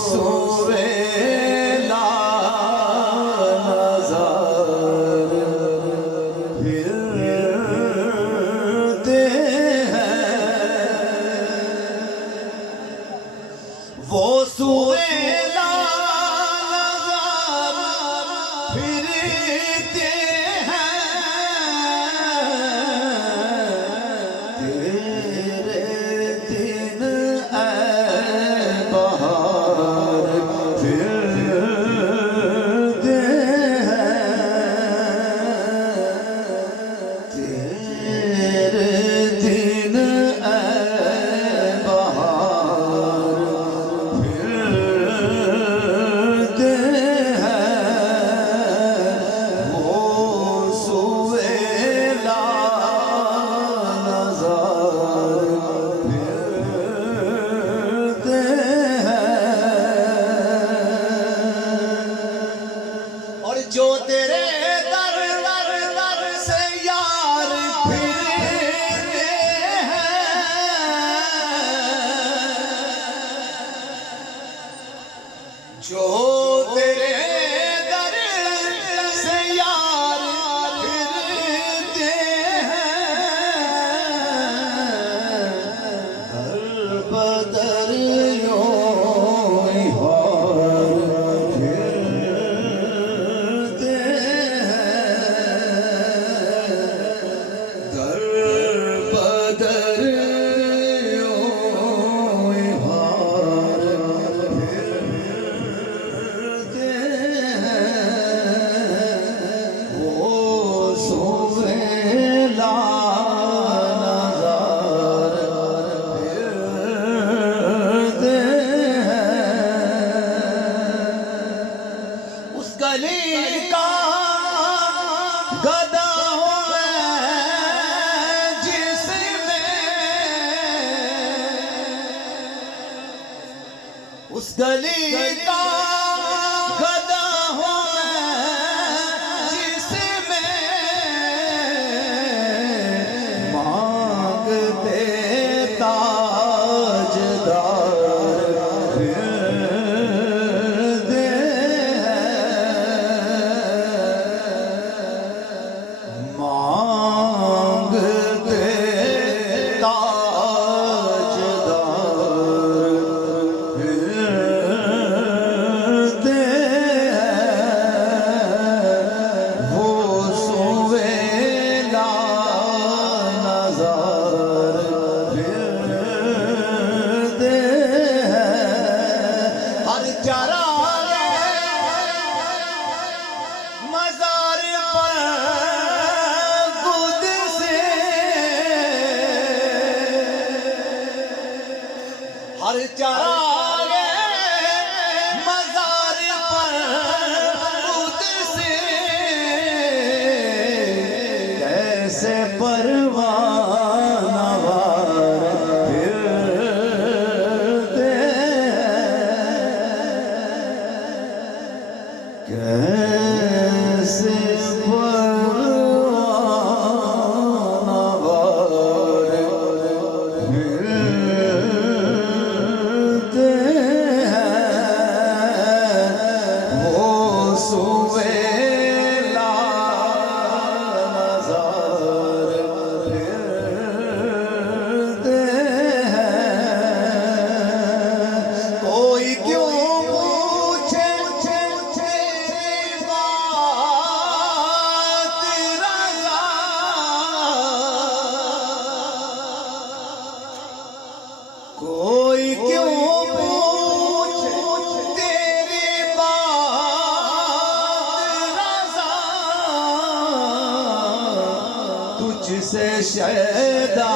سویلا نظر پھرتے ہیں وہ سویلا نظر پھرتے ہیں تیرے دن اے بہار پھرتے ہیں تیرے دن اے بہار پھرتے ہیں وہ سویلا نظر پھرتے ہیں اور جو تیرے در سے یار پھرتے ہیں جو تیرے در سے یار پھرتے ہیں در بدر یوں ہار پھرتے ہیں در بدر یوں ہار پھرتے ہیں وہ سویلا نظر پھرتے ہیں اس گلی کا گدا ہے جس میں اس گلی کا گدا ہے جس میں مانگتے تاجدار پھرتے ہیں مانگتے تاجدار پھرتے ہیں وہ سویلا نظر پھرتے ہیں ہر چراغ مزار پر خود سے ہر چراغ مزار پر خود سے کیسے پروانہ وار پھرتے ہیں کیسے پروانہ وار پھرتے ہیں وہ سویلا نظر پھرتے ہیں کوئی کیوں پوچھے تیری بات رضا کوئی کیوں پوچھے تیری بات رضا تجھ سے شیدا